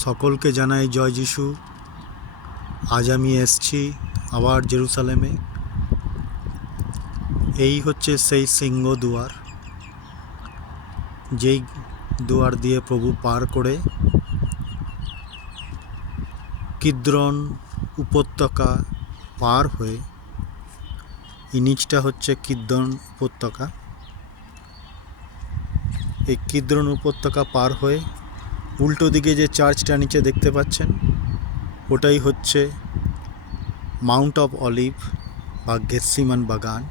সকলকে জানাই জয় যিশু। আজ আমি এসছি আবার জেরুসালেমে। এই হচ্ছে সেই সিংহ দুয়ার, যেই দুয়ার দিয়ে প্রভু পার করে কিদ্রন উপত্যকা পার হয়ে, এই নিচটা হচ্ছে কিদ্রন উপত্যকা। এই কিদ্রন উপত্যকা পার হয়ে উল্টো দিকে যে চার্চটা নিচে দেখতে পাচ্ছেন, ওটাই হচ্ছে মাউন্ট অফ অলিভ বা গেথসিমান বাগান।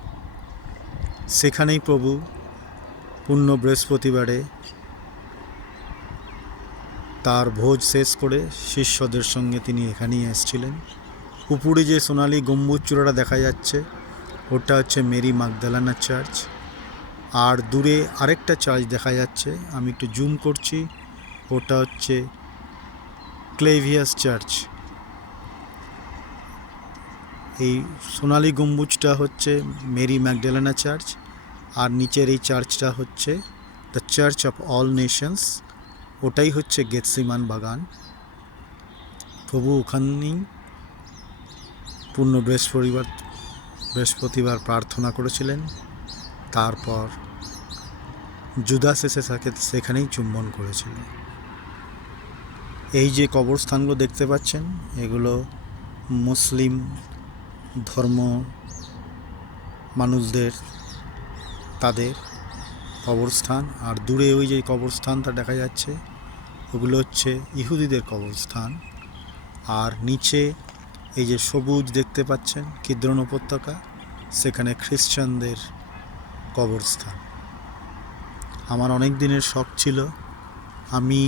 সেখানেই প্রভু পূর্ণ বৃহস্পতিবারে তার ভোজ শেষ করে শিষ্যদের সঙ্গে তিনি এখানেই এসেছিলেন। উপরে যে সোনালি গম্বুজ চূড়াটা দেখা যাচ্ছে, ওটা হচ্ছে মেরি মাগদালেনা চার্চ। আর দূরে আরেকটা চার্চ দেখা যাচ্ছে, আমি একটু জুম করছি, ওটা হচ্ছে ক্লেভিয়াস চার্চ। এই সোনালি গম্বুজটা হচ্ছে মেরি ম্যাগডালেনা চার্চ, আর নিচের এই চার্চটা হচ্ছে the church of all Nations, ওটাই হচ্ছে গেথসিমান বাগান। প্রভু ওখানেই পূর্ণ বৃহস্পতিবার প্রার্থনা করেছিলেন। তারপর জুদাস এসে সেখানেই চুম্বন করেছিল। এই যে কবরস্থানগুলো দেখতে পাচ্ছেন, এগুলো মুসলিম ধর্ম মানুষদের তাদের কবরস্থান। আর দূরে ওই যে কবরস্থানটা দেখা যাচ্ছে, ওগুলো হচ্ছে ইহুদিদের কবরস্থান। আর নিচে এই যে সবুজ দেখতে পাচ্ছেন কিদ্রন উপত্যকা, সেখানে খ্রিস্টানদের কবরস্থান। আমার অনেক দিনের শখ ছিল, আমি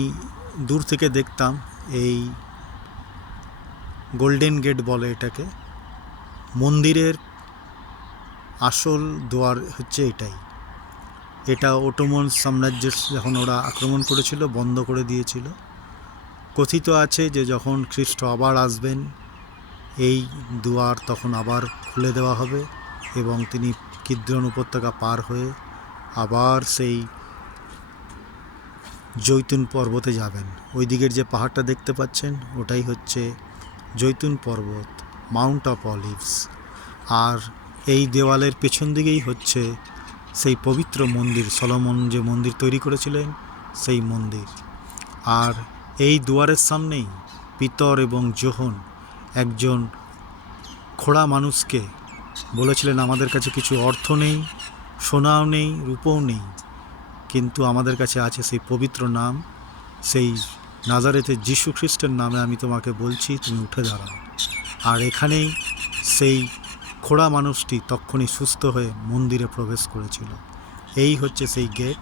দূর থেকে দেখতাম এই গোল্ডেন গেট বলে এটাকে, মন্দিরের আসল দুয়ার হচ্ছে এটাই। এটা অটোমান সাম্রাজ্যের যখন ওরা আক্রমণ করেছিল বন্ধ করে দিয়েছিল। কথিত আছে যে যখন খ্রিস্ট আবার আসবেন, এই দুয়ার তখন আবার খুলে দেওয়া হবে এবং তিনি কিদ্রন উপত্যকা পার হয়ে আবার সেই জৈতুন পর্বতে যাবেন। ওই দিকের যে পাহাড়টা দেখতে পাচ্ছেন, ওটাই হচ্ছে জৈতুন পর্বত, মাউন্ট অফ অলিভস। আর এই দেওয়ালের পেছন দিকেই হচ্ছে সেই পবিত্র মন্দির, সলোমন যে মন্দির তৈরি করেছিলেন সেই মন্দির। আর এই দুয়ারের সামনেই পিতর এবং যোহন একজন খোড়া মানুষকে বলেছিলেন, আমাদের কাছে কিছু অর্থ নেই, সোনাও নেই, রূপও নেই, কিন্তু আমাদের কাছে আছে সেই পবিত্র নাম, সেই নাজারেতের যীশু খ্রিস্টের নামে আমি তোমাকে বলছি, তুমি উঠে দাঁড়াও। আর এখানেই সেই খোড়া মানুষটি তখনই সুস্থ হয়ে মন্দিরে প্রবেশ করেছিল। এই হচ্ছে সেই গেট।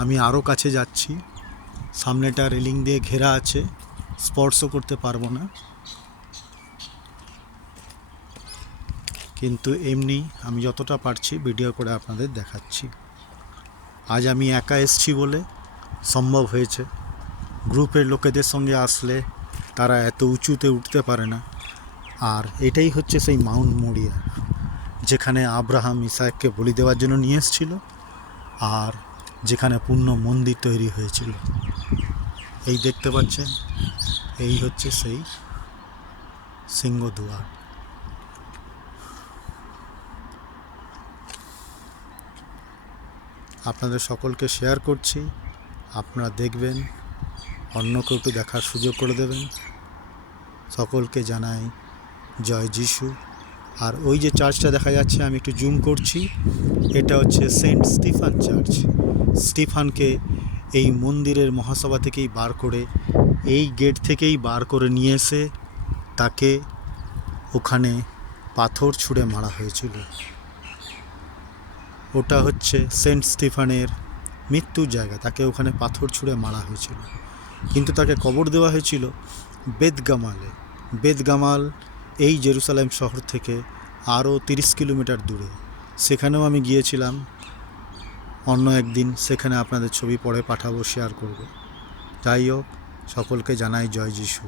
আমি আরও কাছে যাচ্ছি, সামনেটা রেলিং দিয়ে ঘেরা আছে, স্পর্শ করতে পারবো না, কিন্তু এমনি আমি যতটা পারছি ভিডিও করে আপনাদের দেখাচ্ছি। আজ আমি একা এসছি বলে সম্ভব হয়েছে, গ্রুপের লোকেদের সঙ্গে আসলে তারা এত উঁচুতে উঠতে পারে না। আর এটাই হচ্ছে সেই মাউন্ট মরিয়া, যেখানে আব্রাহাম ইসাককে বলি দেওয়ার জন্য নিয়ে এসেছিল, আর যেখানে পূর্ণ মন্দির তৈরি হয়েছিল। এই দেখতে পাচ্ছেন, এই হচ্ছে সেই সিংহ দুয়ার। আপনাদের সকলকে শেয়ার করছি, আপনারা দেখবেন, অন্য কাউকে দেখার সুযোগ করে দেবেন। সকলকে জানাই জয় যিশু। আর ওই যে চার্চটা দেখা যাচ্ছে, আমি একটু জুম করছি, এটা হচ্ছে সেন্ট স্টিফান চার্চ। স্টিফানকে এই মন্দিরের মহাসভা থেকেই বার করে, এই গেট থেকেই বার করে নিয়ে এসে তাকে ওখানে পাথর ছুঁড়ে মারা হয়েছিল। ওটা হচ্ছে সেন্ট স্টিফানের মৃত্যুর জায়গা, তাকে ওখানে পাথর ছুঁড়ে মারা হয়েছিল। কিন্তু তাকে কবর দেওয়া হয়েছিল বেতগামালে। বেতগামাল এই জেরুসালেম শহর থেকে আরও 30 কিলোমিটার দূরে। সেখানেও আমি গিয়েছিলাম অন্য একদিন, সেখানে আপনাদের ছবি পরে পাঠাবো, শেয়ার করব। যাই হোক, সকলকে জানাই জয় যিশু।